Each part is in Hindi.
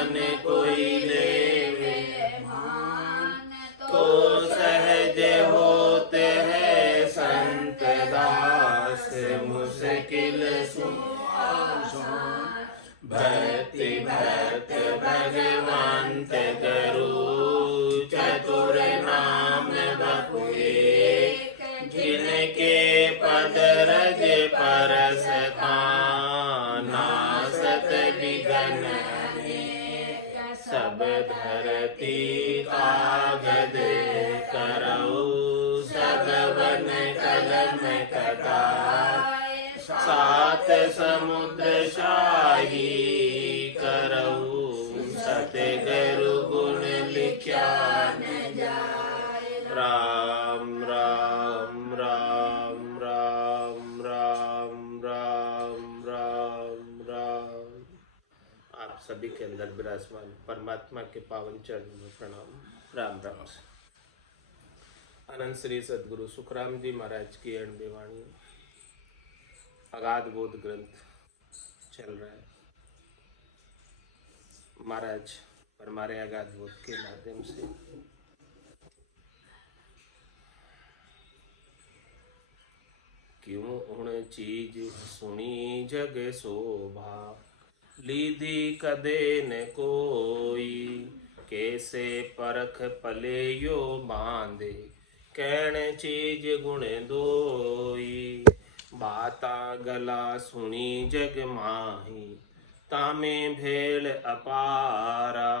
मान कोई लेवे मान, तो सहज होते हैं संत दास, मुश्किल सुआसान। भक्ति भक्त भगवंत गुरु, चतुर नाम बपुए, जिनके पद रज परस नासत विघन अनेक, सब धरती कागद करऊ, सब वन कलम कटाय, सात समुद्र शाही करऊ, सतगुरु गुण लिख्या न जाय। राम राम राम राम राम राम राम राम। आप सभी के अंदर विराजमान परमात्मा के पावन चरणों में प्रणाम। राम राम। अनंत श्री सदगुरु सुखराम जी महाराज की 98 वाणी अगाध बोध ग्रंथ चल रहा है। महाराज हमारे अगाध बोध के माध्यम से क्यों उन चीज सुनी जग शोभा, लीधी कदे न कोई, कैसे परख पले यो बांधे, कैण चीज गुण दोई। बाता गला सुनी जग माही, तामे भेड़ अपारा,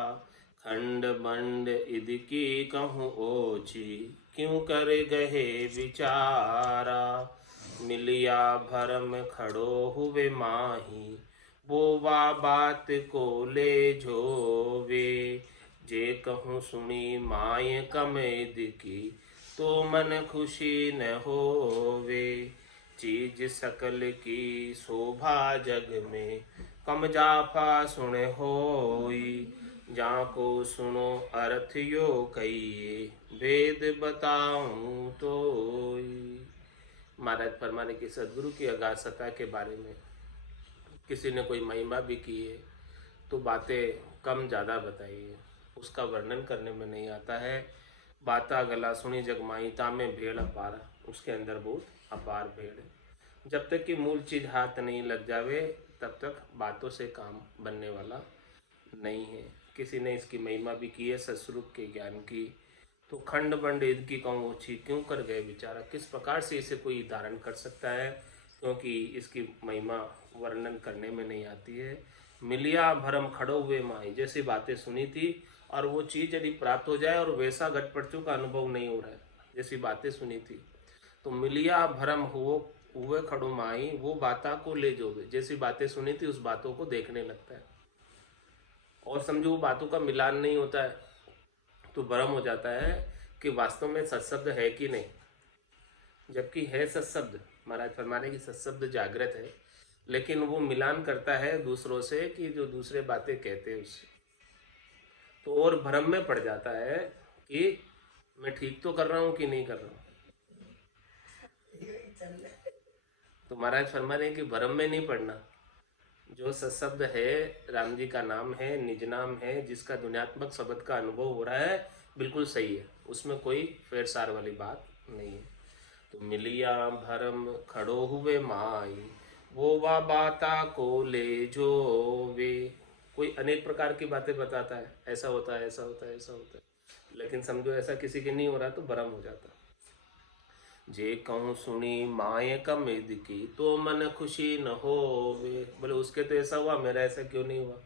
खंड बंड इदकी कहूँ ओछी, क्यों कर गहे विचारा। मिलिया भरम खड़ो हुए माही, बोवा बात को ले जोवे, जे कहूँ सुनी माय कमेद की, तो मन खुशी न होवे। चीज सकल की शोभा जग में, कम जाफा सुन होई, जाको सुनो अर्थ यो कहिए, वेद बताऊं तोई। महाराज फरमाने की सदगुरु की अगाध सत्ता के बारे में किसी ने कोई महिमा भी की है तो बातें कम ज़्यादा बताइए, उसका वर्णन करने में नहीं आता है। बाता गला सुनी जगमाईता में भेड़ अपार, उसके अंदर बहुत अपार भेड़ है। जब तक कि मूल चीज हाथ नहीं लग जावे तब तक बातों से काम बनने वाला नहीं है। किसी ने इसकी महिमा भी की है सत्स्वरूप के ज्ञान की, तो खंड बंड इनकी कहूँ ओछी, क्यों कर गए विचारा। किस प्रकार से इसे कोई धारण कर सकता है, क्योंकि इसकी महिमा वर्णन करने में नहीं आती है। मिलिया भरम खड़ो हुए माई, जैसी बातें सुनी थी और वो चीज़ यदि प्राप्त हो जाए और वैसा घटपटचू का अनुभव नहीं हो रहा है जैसी बातें सुनी थी, तो मिलिया भरम हुए खड़ो माई, वो बाता को ले जोगे, जैसी बातें सुनी थी उस बातों को देखने लगता है। और समझो वो बातों का मिलान नहीं होता है तो भ्रम हो जाता है कि वास्तव में सत्शब्द है कि नहीं, जबकि है सत्शब्द। महाराज फरमाने की सत्शब्द जागृत है, लेकिन वो मिलान करता है दूसरों से कि जो दूसरे बातें कहते हैं उससे, तो और भ्रम में पड़ जाता है कि मैं ठीक तो कर रहा हूँ कि नहीं कर रहा हूँ। तो महाराज फरमाने कि भ्रम में नहीं पड़ना। जो सत्शब्द है, राम जी का नाम है, निज नाम है, जिसका दुनियात्मक शब्द का अनुभव हो रहा है, बिल्कुल सही है, उसमें कोई फेर सार वाली बात नहीं है। तो मिलिया भरम खड़ो हुए माई, वो वा बाता को ले जो वे। कोई अनेक प्रकार की बातें बताता है, ऐसा होता है, ऐसा होता है, ऐसा होता है, लेकिन समझो ऐसा किसी के नहीं हो रहा तो भ्रम हो जाता। जे कहूँ सुनी माए कमेद की, तो मन खुशी न हो वे। बोले उसके तो ऐसा हुआ, मेरा ऐसा क्यों नहीं हुआ।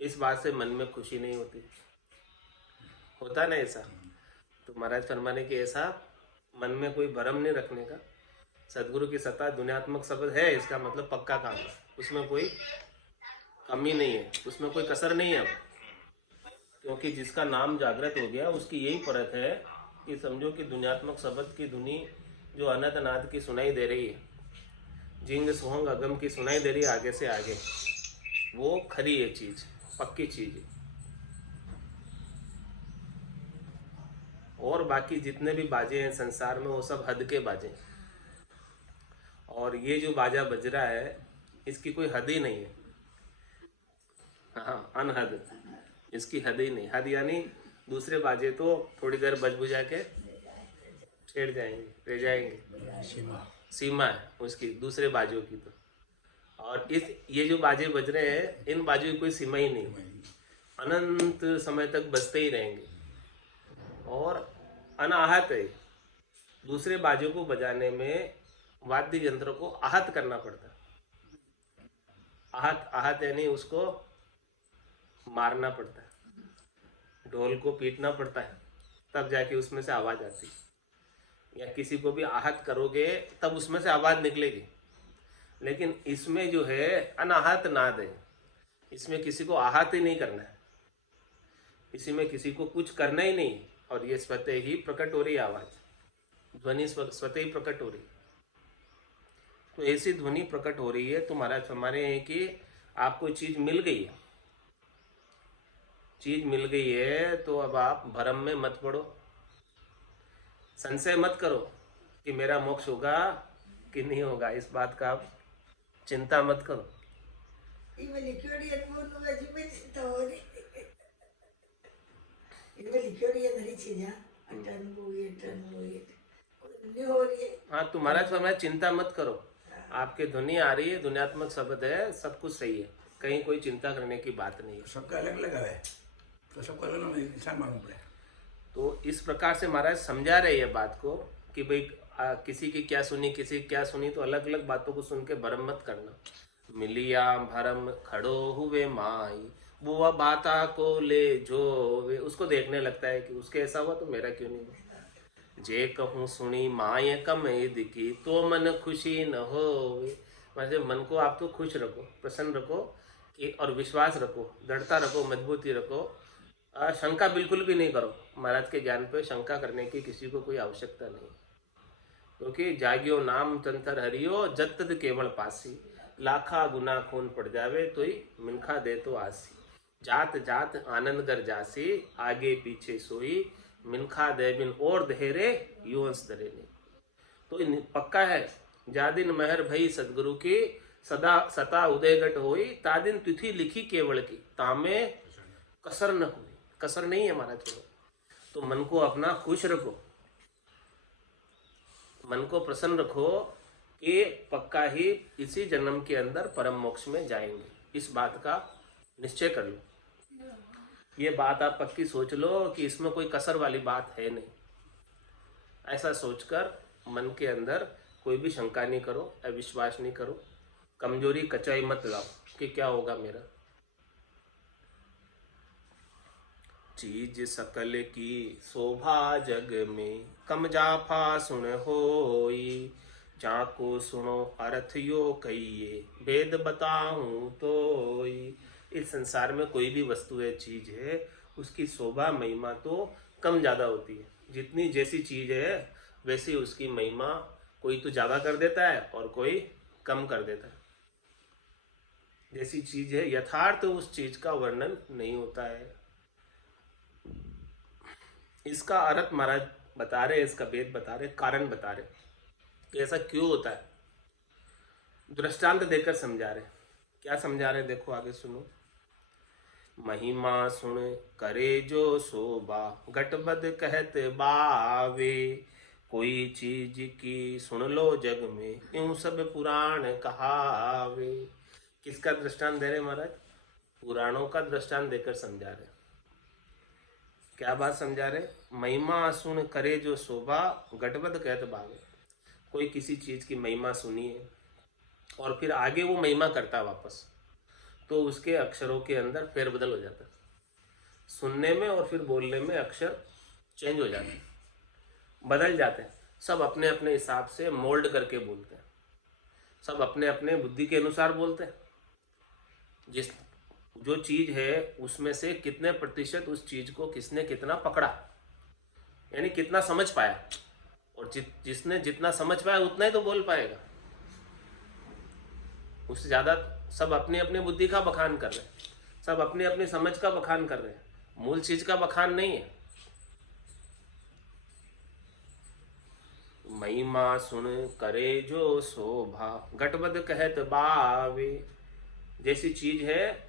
इस बात से मन में खुशी नहीं होती, होता ना ऐसा। तो महाराज फरमाने के ऐसा मन में कोई भ्रम नहीं रखने का। सदगुरु की सत्ता दुनियात्मक शब्द है, इसका मतलब पक्का काम है, उसमें कोई कमी नहीं है, उसमें कोई कसर नहीं है। क्योंकि जिसका नाम जागृत हो गया उसकी यही परख है कि समझो कि दुनियात्मक शब्द की धुनी जो अनंत अनाद की सुनाई दे रही है, जिंग सुहंग अगम की सुनाई दे रही है आगे से आगे, वो खरी है चीज, पक्की चीज है। और बाकी जितने भी बाजे हैं संसार में वो सब हद के बाजे, और ये जो बाजा बज रहा है इसकी कोई हद ही नहीं है। हाँ, अनहद, इसकी हद ही नहीं। हद यानी दूसरे बाजे तो थोड़ी देर बज बुझा के छेड़ जाएंगे, रह जाएंगे। सीमा। सीमा है उसकी दूसरे बाजों की तो। और इस ये जो बाजे बज रहे हैं, इन बाजों की कोई सीमा ही नहीं, अनंत समय तक बजते ही रहेंगे। और अनाहत है, दूसरे बाजों को बजाने में वाद्य यंत्र को आहत करना पड़ता है। आहत, आहत यानी उसको मारना पड़ता है, ढोल को पीटना पड़ता है, तब जाके उसमें से आवाज आती है। या किसी को भी आहत करोगे तब उसमें से आवाज निकलेगी। लेकिन इसमें जो है अनाहत नाद है, इसमें किसी को आहत ही नहीं करना है, इसी में किसी को कुछ करना ही नहीं। और ये स्वतः ही प्रकट हो रही आवाज, ध्वनि स्वतः ही प्रकट हो रही। तो ऐसी ध्वनि प्रकट हो रही है तो महाराज हमारे हैं कि आपको चीज मिल गई है, चीज मिल गई है तो अब आप भ्रम में मत पड़ो, संशय मत करो कि मेरा मोक्ष होगा कि नहीं होगा। इस बात का आप चिंता मत करो। 이거 리큐어리에 누가 주면 더 이거 리큐어리에 नरीचिया अटन हुई नहीं हो रही है। हाँ, तो महाराज फरमाया चिंता मत करो, आपके ध्वनि आ रही है, ध्वनियात्मक शब्द है, सब कुछ सही है, कहीं कोई चिंता करने की बात नहीं है। सबका अलग अलग है तो सबका अलग अलग इंसान मालूम पड़े। तो इस प्रकार से महाराज समझा रहे हैं बात को कि भाई किसी की क्या सुनी, किसी की क्या सुनी, तो अलग अलग बातों को सुन के भ्रम मत करना। मिलिया भरम खड़ो हुए माई, बुआ बाता को ले जो वे, उसको देखने लगता है कि उसके ऐसा हुआ तो मेरा क्यों नहीं हुआ। जे कहूँ सुनी माए कम दिखी तो मन खुशी न हो। मतलब मन को आप तो खुश रखो, प्रसन्न रखो कि, और विश्वास रखो, दृढ़ता रखो, मजबूती रखो, शंका बिल्कुल भी नहीं करो। महाराज के ज्ञान पे शंका करने की किसी को कोई आवश्यकता नहीं, क्योंकि जाग्यो नाम तंत्र हरियो जत तद केवल पासी, लाखा गुना खून पड़ जावे तो ही मिनखा दे तो आसी, जात जात आनंद कर जासी, आगे पीछे सोई, मिनखा दे बिन और धेरे युवंश धरे नहीं। तो पक्का है, जा दिन महर भई सदगुरु की, सदा सता उदय घट होई, तादिन तिथि लिखी केवल की, तामे कसर न हुई। कसर नहीं है महाराज को। तो मन को अपना खुश रखो, मन को प्रसन्न रखो कि पक्का ही इसी जन्म के अंदर परम मोक्ष में जाएंगे, इस बात का निश्चय कर लो। ये बात आप पक्की सोच लो कि इसमें कोई कसर वाली बात है नहीं। ऐसा सोचकर मन के अंदर कोई भी शंका नहीं करो, अविश्वास नहीं करो, कमजोरी कचाई मत लाओ कि क्या होगा मेरा। चीज सकल की शोभा जग में, कम जाफा सुन होई, जाको सुनो अर्थ यो कहिए, भेद बताऊं तोई। इस संसार में कोई भी वस्तु है, चीज है, उसकी शोभा महिमा तो कम ज्यादा होती है। जितनी जैसी चीज है वैसी उसकी महिमा कोई तो ज्यादा कर देता है और कोई कम कर देता है। जैसी चीज है यथार्थ उस चीज का वर्णन नहीं होता है। इसका अर्थ महाराज बता रहे, इसका भेद बता रहे, कारण बता रहे कि ऐसा क्यों होता है। दृष्टांत देकर समझा रहे। क्या समझा रहे देखो आगे सुनो। महिमा सुन करे जो शोभा, घटबद कहत बावे, कोई चीज की सुन लो जग में, यूं सब पुराण कहावे। किसका दृष्टांत दे रहे महाराज? पुराणों का दृष्टांत देकर समझा रहे। क्या बात समझा रहे? महिमा सुन करे जो शोभा, घटबद कहत बावे। कोई किसी चीज की महिमा सुनी है और फिर आगे वो महिमा करता वापस, तो उसके अक्षरों के अंदर फेरबदल हो जाता है। सुनने में और फिर बोलने में अक्षर चेंज हो जाते हैं, बदल जाते हैं। सब अपने अपने हिसाब से मोल्ड करके बोलते हैं, सब अपने अपने बुद्धि के अनुसार बोलते हैं। जिस जो चीज है उसमें से कितने प्रतिशत उस चीज को किसने कितना पकड़ा, यानी कितना समझ पाया, और जिसने जितना समझ पाया उतना ही तो बोल पाएगा। उससे ज्यादा सब अपनी अपनी बुद्धि का बखान कर रहे हैं, सब अपनी अपनी समझ का बखान कर रहे हैं, मूल चीज का बखान नहीं है। महिमा सुन करे जो शोभा, घटबद कहत बावे। जैसी चीज है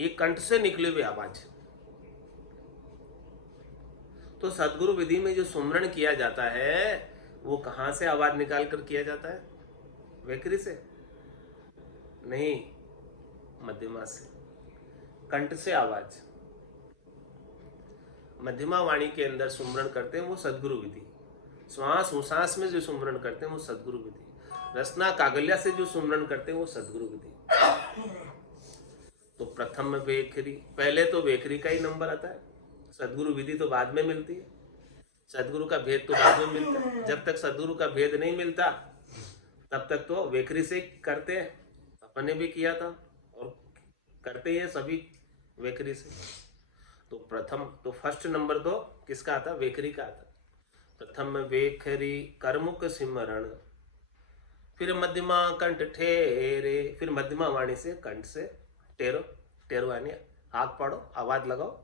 ये कंठ से निकली हुई आवाज। तो सदगुरु विधि में जो सुमरण किया जाता है वो कहां से आवाज निकाल कर किया जाता है? वेखरी से नहीं, मध्यमा से, कंठ से आवाज। मध्यमा वाणी के अंदर सुमरण करते हैं वो सदगुरु विधि। श्वास उसास में जो सुमरण करते हैं वो सदगुरु विधि। रसना कागल्या से जो सुमरण करते हैं वो सदगुरु विधि। तो प्रथम वेखरी, पहले तो वेखरी का ही नंबर आता है, सदगुरु विधि तो बाद में मिलती है। सदगुरु का भेद तो बाद में मिलता है। जब तक सदगुरु का भेद नहीं मिलता तब तक तो वेखरी से करते हैं। अपने भी किया था और करते हैं सभी वेखरी से। तो प्रथम तो फर्स्ट नंबर तो किसका आता? वेखरी का आता। प्रथम वेखरी करमुख सिमरण, फिर मध्यमा कंठ ठेरे, फिर मध्यमा वाणी से कंठ से टेरो, टेरो वाणी आग पाड़ो, आवाज लगाओ।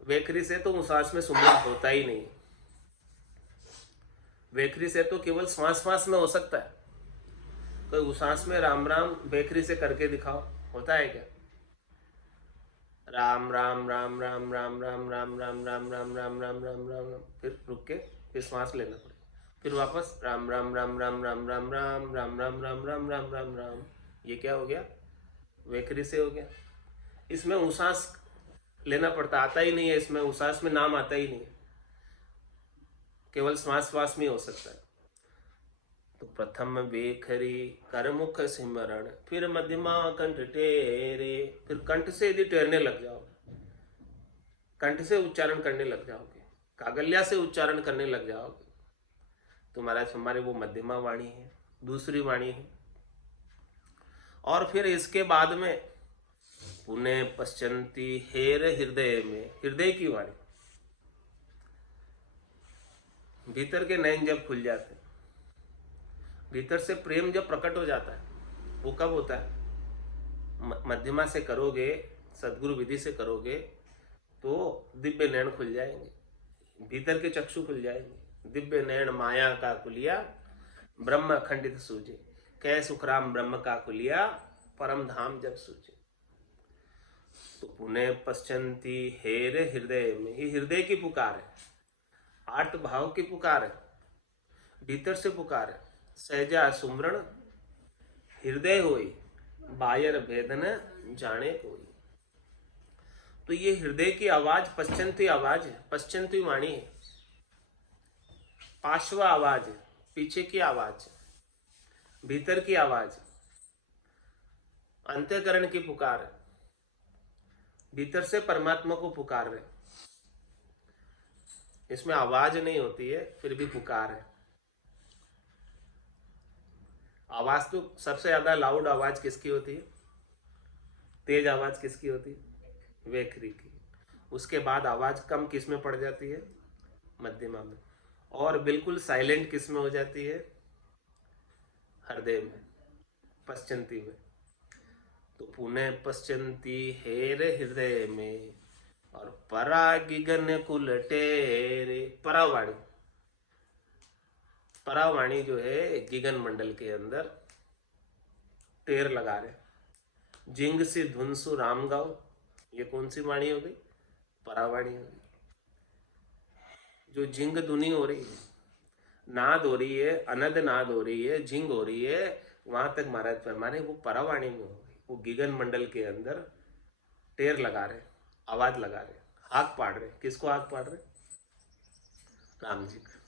वेखरी से तो उसास में सुमरण होता ही नहीं। वेखरी से तो केवल श्वास श्वास में हो सकता है। कोई उसास में राम राम वेखरी से करके दिखाओ, होता है क्या? राम राम राम राम राम राम राम राम राम राम राम राम राम राम, फिर रुक के फिर श्वास लेना पड़ेगा, फिर वापस राम राम राम राम राम राम राम राम राम राम राम राम राम राम। ये क्या हो गया? वेखरी से हो गया। इसमें उसास लेना पड़ता, आता ही नहीं है। इसमें उसास में नाम आता ही नहीं है, केवल श्वास श्वास में हो सकता है। तो प्रथम वेखरी करमुख सिमरण, फिर मध्यमा कंठ टेरे, फिर कंठ से यदि टेरने लग जाओगे, कंठ से उच्चारण करने लग जाओगे, कागल्या से उच्चारण करने लग जाओगे तो महाराज हमारे वो मध्यमा वाणी है, दूसरी वाणी है। और फिर इसके बाद में पुनः पश्चंती हेर हृदय में, हृदय की वाणी। भीतर के नयन जब खुल जाते हैं, भीतर से प्रेम जब प्रकट हो जाता है, वो कब होता है? मध्यमा से करोगे, सदगुरु विधि से करोगे तो दिव्य नयन खुल जाएंगे, भीतर के चक्षु खुल जाएंगे। दिव्य नयन माया का कुलिया, ब्रह्म खंडित सूझे, कै सुखराम ब्रह्म का कुलिया, परम धाम जब सूझे। तो पुनः पश्चंती हेर हृदय में, ये हृदय की पुकार है, आर्त भाव की पुकार है, भीतर से पुकार है। सहजा सुमरण हृदय होई, बायर भेदन जाने कोई। तो ये हृदय की आवाज पश्चंती आवाज है, पश्चंती वाणी है, पार्श्व आवाज है, पीछे की आवाज, भीतर की आवाज, अंतःकरण की पुकार है, भीतर से परमात्मा को पुकार रहे। इसमें आवाज नहीं होती है फिर भी पुकार है। आवाज तो सबसे ज्यादा लाउड आवाज किसकी होती है? तेज आवाज किसकी होती है? वेखरी की। उसके बाद आवाज कम किस में पड़ जाती है? मध्यमा में। और बिल्कुल साइलेंट किस में हो जाती है? हृदय में, पश्चंती में। तो पुनः पश्चंती हेर हृदय में, और परा गिगन कुल टेरे, परावाणी, परावाणी जो है गिगन मंडल के अंदर टेर लगा रहे। जिंग सी धुनसु राम गाओ, ये कौन सी वाणी हो गई? परावाणी हो गई। जो जिंग धुनी हो रही है, नाद हो रही है, अनद नाद हो रही है, जिंग हो रही है, वहां तक महाराज फरमाने वो परावाणी में हो गई। वो गिगन मंडल के अंदर टेर लगा रहे, आवाज लगा रहे, हाक पाड़ रहे। किसको हाक पाड़ रहे? राम जी का।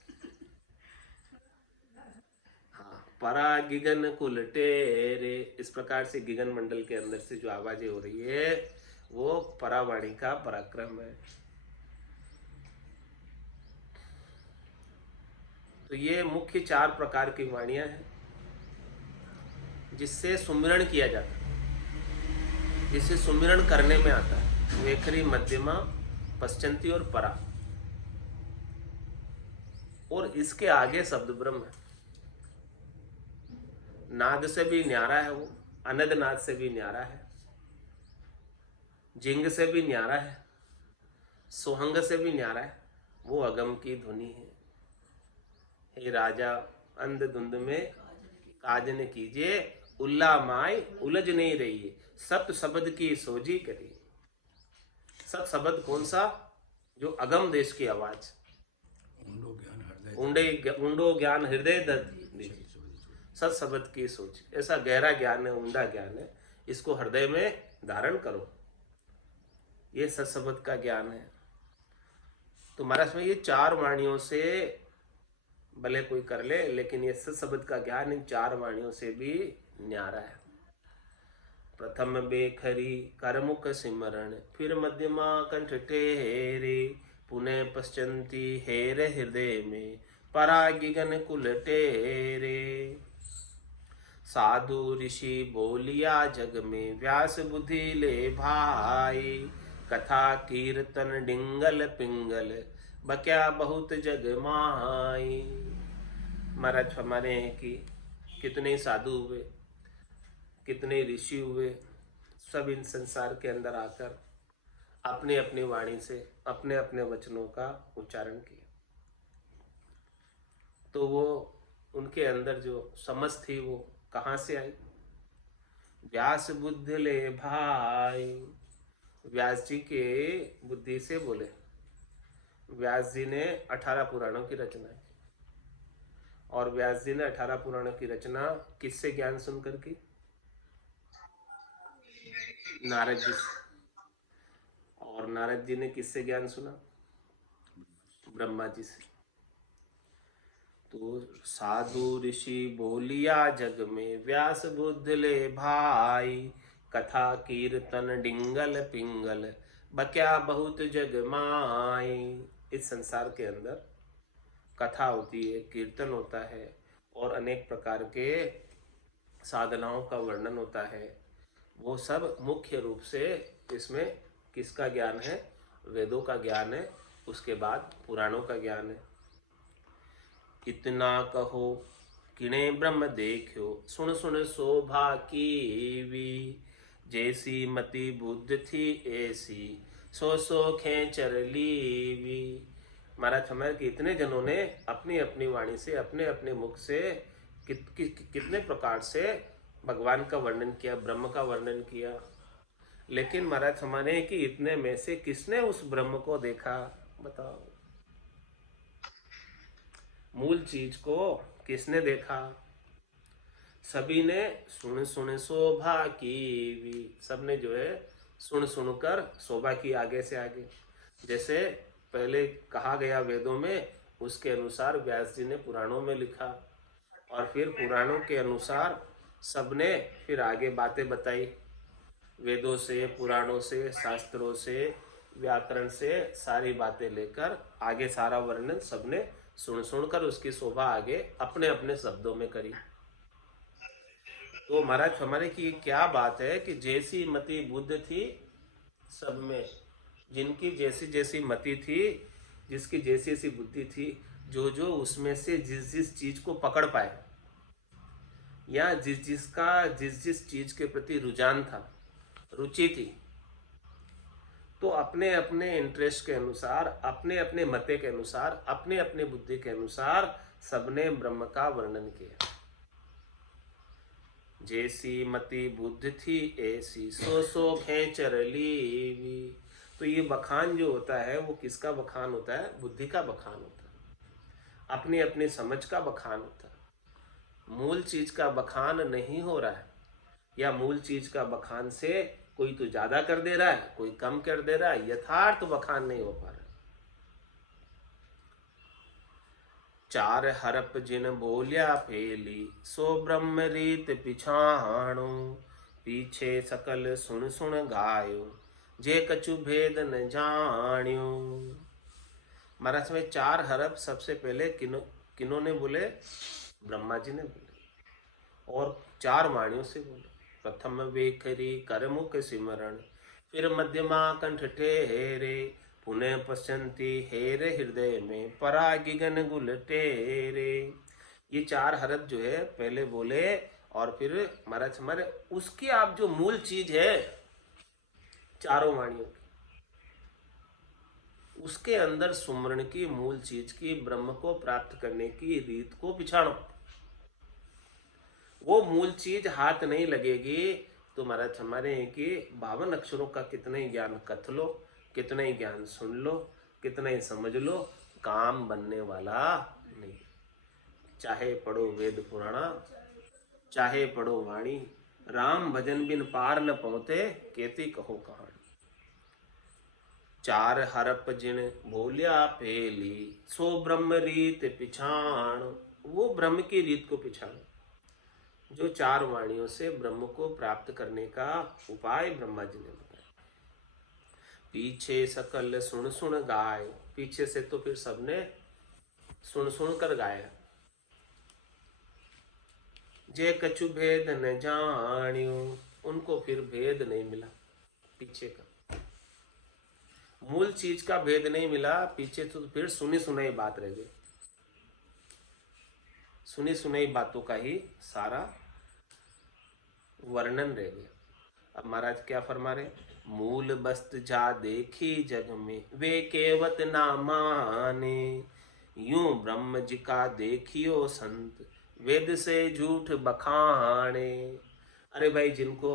हाँ, परा गिगन कुल टेरे, इस प्रकार से गिगन मंडल के अंदर से जो आवाजें हो रही है वो परावाणी का पराक्रम है। तो ये मुख्य 4 प्रकार की वाणियां हैं जिससे सुमिरण किया जाता है, जिससे सुमिरण करने में आता है। वेखरी, मध्यमा, पश्चंती और परा। और इसके आगे शब्द ब्रह्म है। नाद से भी न्यारा है वो, अनद नाद से भी न्यारा है, जिंग से भी न्यारा है, सोहंग से भी न्यारा है। वो अगम की ध्वनि है। हे राजा अंध धुंध में काजन कीजिए, उल्ला माय उलझ नहीं रही है। सत शब्द की सोजी करी। सत शब्द कौन सा? जो अगम देश की आवाज, ऊंडो ज्ञान हृदय ऊंडो ज्ञान हृदय दीजिए। सत शब्द की सोच, ऐसा गहरा ज्ञान है, ऊंडा ज्ञान है, इसको हृदय में धारण करो। ये सत शब्द का ज्ञान है। तो महाराज में ये 4 वाणियों से भले कोई कर ले, लेकिन ये सत शब्द का ज्ञान इन 4 वाणियों से भी न्यारा है। प्रथम बेखरी करमुख सिमरण, फिर मध्यमा कंठ टेरे, पुनः पश्चंती हेर हृदय में, परागिगन कुल टेरे। साधु ऋषि बोलिया जग में, व्यास बुद्धि ले भाई, कथा कीर्तन डिंगल पिंगल, बक्या बहुत जग माई। महाराज हमारे हैं कि कितने साधु हुए, कितने ऋषि हुए, सब इन संसार के अंदर आकर अपनी अपनी वाणी से अपने अपने वचनों का उच्चारण किया। तो वो उनके अंदर जो समझ थी वो कहाँ से आई? व्यास बुद्धि ले भाई, व्यास जी के बुद्धि से बोले। व्यास जी ने 18 पुराणों की रचना की, और व्यास जी ने 18 पुराणों की रचना किससे ज्ञान सुनकर की? नारद जी से। और नारद जी ने किससे ज्ञान सुना? ब्रह्मा जी से। तो साधु ऋषि बोलिया जग में, व्यास बुद्ध ले भाई, कथा कीर्तन डिंगल पिंगल, बक्या बहुत जग माई। इस संसार के अंदर कथा होती है, कीर्तन होता है, और अनेक प्रकार के साधनाओं का वर्णन होता है। वो सब मुख्य रूप से इसमें किसका ज्ञान है? वेदों का ज्ञान है। उसके बाद पुराणों का ज्ञान है। इतना कहो किणे ब्रह्म देखो, सुन सुन शोभा कीवी, जैसी मति बुद्ध थी ऐसी, सो सो खेचर लीवी। महाराज हमारे कि इतने जनों ने अपनी अपनी वाणी से, अपने अपने मुख से कितने प्रकार से भगवान का वर्णन किया, ब्रह्म का वर्णन किया। लेकिन महाराज हमारे कि इतने में से किसने उस ब्रह्म को देखा? बताओ, मूल चीज को किसने देखा? सभी ने सुन सुन शोभा की भी, सबने जो है सुन सुनकर शोभा की आगे से आगे। जैसे पहले कहा गया वेदों में, उसके अनुसार व्यास जी ने पुराणों में लिखा, और फिर पुराणों के अनुसार सबने फिर आगे बातें बताई। वेदों से, पुराणों से, शास्त्रों से, व्याकरण से सारी बातें लेकर आगे सारा वर्णन सबने सुन सुनकर उसकी शोभा आगे अपने अपने शब्दों में करी। तो महाराज हमारे की क्या बात है कि जैसी मति बुद्ध थी सब में, जिनकी जैसी जैसी मति थी, जिसकी जैसी जैसी बुद्धि थी, जो जो उसमें से जिस जिस चीज को पकड़ पाए, या जिस जिस चीज के प्रति रुझान था, रुचि थी, तो अपने अपने इंटरेस्ट के अनुसार, अपने अपने मते के अनुसार, अपने अपने बुद्धि के अनुसार सबने ब्रह्म का वर्णन किया। जैसी मति बुद्ध थी ऐसी, सो सो खेचर लीवी। तो ये बखान जो होता है वो किसका बखान होता है? बुद्धि का बखान होता है, अपनी अपनी समझ का बखान होता है। मूल चीज का बखान नहीं हो रहा है, या मूल चीज का बखान से कोई तो ज्यादा कर दे रहा है, कोई कम कर दे रहा है, यथार्थ बखान नहीं हो पा रहा। 4 हरप जिन बोलिया फेली, सो ब्रह्म रीत पिछाणो, पीछे सकल सुन सुन गायो, जे कछु भेद न जाण्यो। महाराज में 4 हरप सबसे पहले किन्होंने बोले? ब्रह्मा जी ने बोले, और 4 वाणियों से बोले। प्रथम वेखरी करमुख सिमरण, फिर मध्यमा कंठ ठेरे, पुनः पश्चंती हेरे हृदय में, परागिगन गुल टेरे। ये 4 हरफ जो है पहले बोले, और फिर महाराज हमारे उसकी आप जो मूल चीज है चारों वाणियों की, उसके अंदर सुमरण की मूल चीज की, ब्रह्म को प्राप्त करने की रीत को पिछाड़ो। वो मूल चीज हाथ नहीं लगेगी तो महाराज हमारे हैं कि 52 अक्षरों का कितना ही ज्ञान कथ लो, कितना ही ज्ञान सुन लो, कितना ही समझ लो, काम बनने वाला नहीं। चाहे पढ़ो वेद पुराणा, चाहे पढ़ो वाणी, राम भजन बिन पार न पहुंचे, केती कहो कहानी। चार हरप जिन बोलिया पेली, सो ब्रह्म रीत पिछाण। वो ब्रह्म की रीत को पिछाण, जो 4 वाणियों से ब्रह्म को प्राप्त करने का उपाय ब्रह्मा जी ने बताया। पीछे सकल सुन सुन गाय, पीछे से तो फिर सबने सुन सुन कर गाया। जे कछु भेद न जानियो, उनको फिर भेद नहीं मिला पीछे का, मूल चीज का भेद नहीं मिला। पीछे तो फिर सुनी सुनाई बात रह गई, सुनी सुनाई बातों का ही सारा वर्णन रह गया। अब महाराज क्या फरमा रहे, मूल वस्तु जा देखी जग में, वे केवत ना माने। यूं ब्रह्म जी का देखियो संत, वेद से झूठ बखाने। अरे भाई, जिनको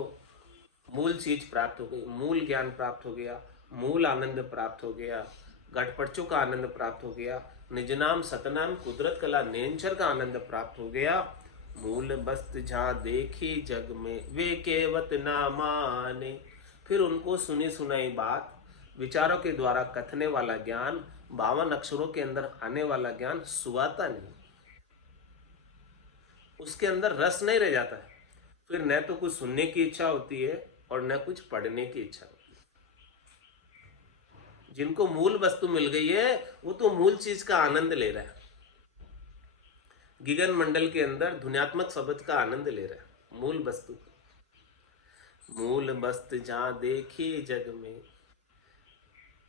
मूल चीज प्राप्त हो गई, मूल ज्ञान प्राप्त हो गया, मूल आनंद प्राप्त हो गया, घटपटचों का आनंद प्राप्त हो गया, निज नाम सतनाम कुदरत कला नेंचर का आनंद प्राप्त हो गया। मूल वस्तु जहाँ देखी जग में, वे केवत ना माने। फिर उनको सुनी सुनाई बात, विचारों के द्वारा कथने वाला ज्ञान, 52 अक्षरों के अंदर आने वाला ज्ञान सुवाता नहीं, उसके अंदर रस नहीं रह जाता है। फिर न तो कुछ सुनने की इच्छा होती है और न कुछ पढ़ने की इच्छा होती है। जिनको मूल वस्तु मिल गई है वो तो मूल चीज का आनंद ले रहा है, गगन मंडल के अंदर ध्वन्यात्मक शब्द का आनंद ले रहा है, मूल वस्तु। मूल वस्तु जहां देखी जग में,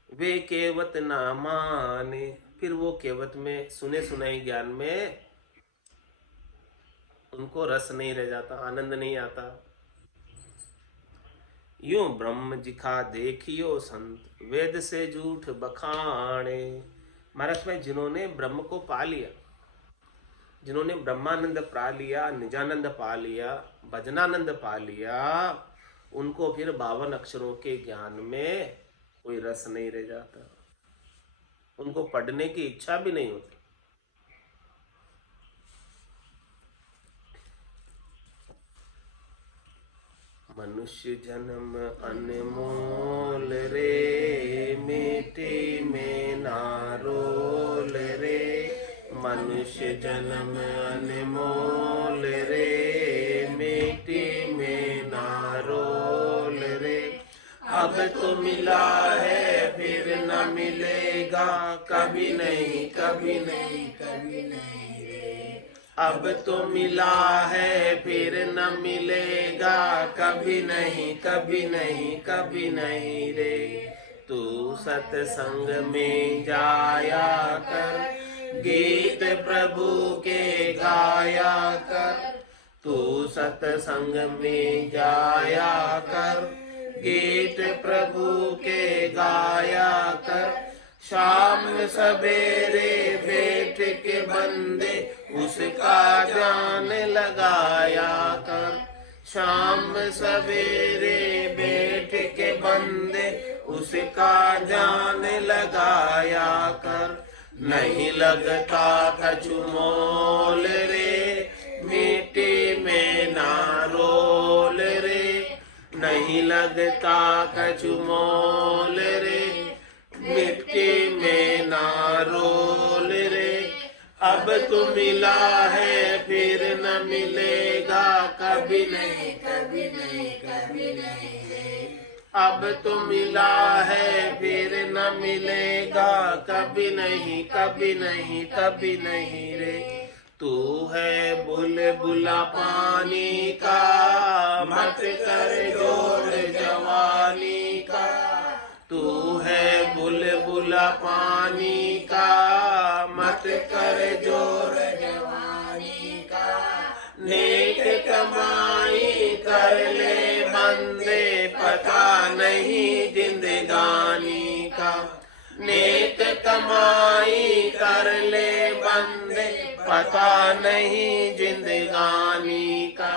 वे केवत ना माने। फिर वो केवत में, सुने सुनाई ज्ञान में उनको रस नहीं रह जाता, आनंद नहीं आता। यूं ब्रह्म जिखा देखियो संत, वेद से झूठ बखाने। महाराज भाई, जिन्होंने ब्रह्म को पा लिया, जिन्होंने ब्रह्मानंद पा लिया, निजानंद पा लिया, भजनानंद पा लिया, उनको फिर 52 अक्षरों के ज्ञान में कोई रस नहीं रह जाता, उनको पढ़ने की इच्छा भी नहीं होती। मनुष्य जन्म अनमोल रे, मिट्टी में ना रोल रे। मनुष्य जन्म अनमोल रे, मिट्टी में ना रोल रे। अब तो मिला है फिर न मिलेगा, कभी नहीं कभी नहीं कभी नहीं रे। अब तो मिला है फिर न मिलेगा, कभी नहीं कभी नहीं कभी नहीं रे। तू सत्संग में जाया कर, गीत प्रभु के गाया कर। तू सत्संग में जाया कर, गीत प्रभु के गाया कर। शाम सवेरे बैठ के बंदे उसका ध्यान लगाया कर। शाम सवेरे बैठ के बंदे उसका ध्यान लगाया कर। नहीं लगता कछु मोल रे, मिट्टी में ना रोल रे। नहीं लगता कछु मोल रे, मिट्टी में ना रोल रे। अब तो मिला है फिर न मिलेगा, कभी नहीं कभी नहीं कभी नहीं रे। अब तो मिला है फिर न मिलेगा, कभी नहीं कभी नहीं कभी नहीं रे। तू है बुलबुला पानी का, मत कर जोर जवानी का। तू है बुलबुला पानी का, मत कर जोर जवानी का। नेक कमाई कर ले बंदे, पता नहीं जिंदगानी का। नेक कमाई कर ले बंदे, पता नहीं जिंदगानी का।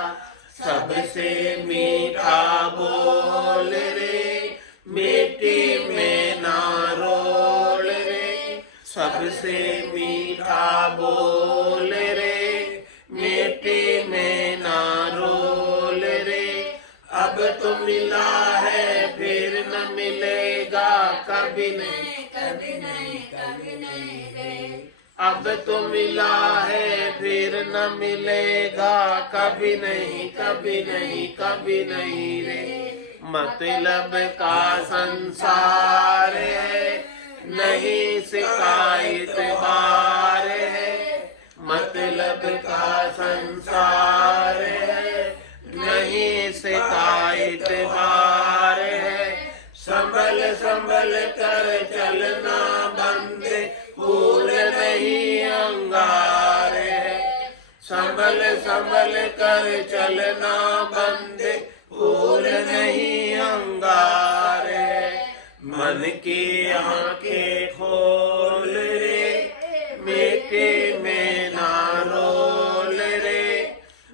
सबसे मीठा बोल रे, मिट्टी में ना रोल रे। सबसे मीठा बोल रे, मिट्टी में ना रोल रे। अब तो मिला है फिर न मिलेगा कभी नहीं, कभी नहीं, कभी नहीं रे। अब तो मिला है फिर न मिलेगा कभी नहीं, कभी नहीं, कभी नहीं रे। मतलब का संसार है, नहीं शिकायत बार है। मतलब का संसार है, नहीं शिकायत बार है। संभल संभल कर चलना बंदे, फूल नहीं अंगार है। संभल संभल कर चलना बंदे, फूल नहीं अंगार है। मन की आंखें खोल रे, मिट्टी में ना रोल रे।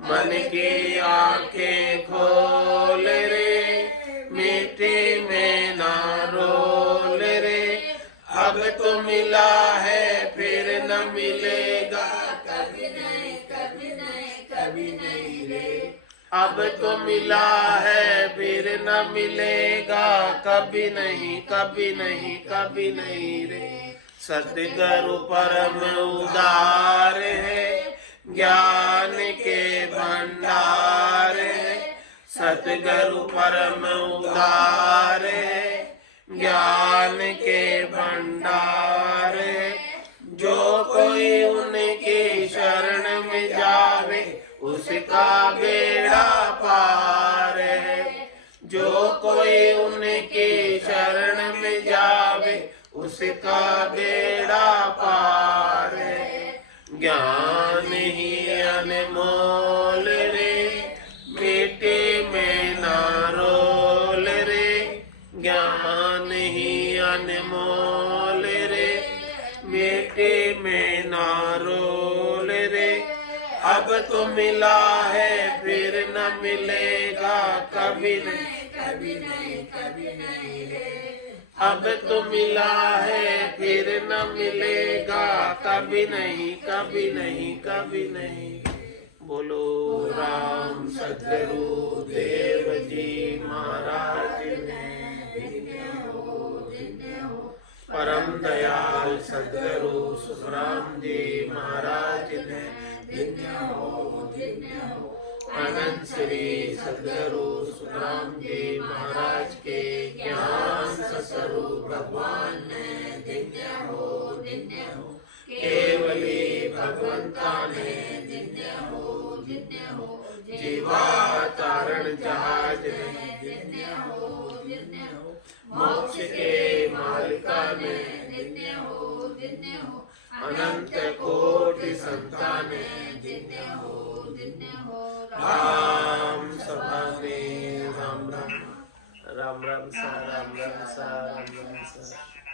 मन की आंखें खोल रे, मिट्टी में ना रोल रे। अब तो मिला है फिर न मिलेगा कभी नहीं, कभी नहीं, कभी नहीं रे। अब तो मिला है फिर न मिलेगा कभी नहीं, कभी नहीं, कभी नहीं रे। सतगुरु परम उदार है, ज्ञान के भंडार है। सतगुरु परम उदार है, ज्ञान के भंडार है। जो कोई उनकी शरण में जावे, उसका बेड़ा पार है। जो कोई उनकी शरण में जावे, उसका बेड़ा पार है। ज्ञान ही अनमोल रे, मिट्टी में ना रोल रे। ज्ञान ही अनमोल रे, मिट्टी में ना रोल रे। अब तो मिला है फिर न मिलेगा कभी नहीं, कभी नहीं, कभी नहीं रे। अब तो मिला है फिर न मिलेगा कभी नहीं, कभी नहीं, कभी नहीं। बोलो राम सतगुरु देव जी महाराज ने, परम दयाल सतगुरु सुखराम जी महाराज ने, अनंत श्री सतगुरु सुखराम जी महाराज के ज्ञान स्वरूप भगवान ने, दिव्य हो, दिव्य हो। केवली भगवंता ने, दिव्य हो, दिव्य हो। जीवा तारण जहाज ने, दिव्य हो, दिव्य हो। मोक्ष के मालिका ने, दिव्य हो, दिव्य हो। अनंत कोटि संताने, दिव्य हो, दिव्य हो। राम सभा में राम राम, राम राम सा, राम राम सा, राम राम सा।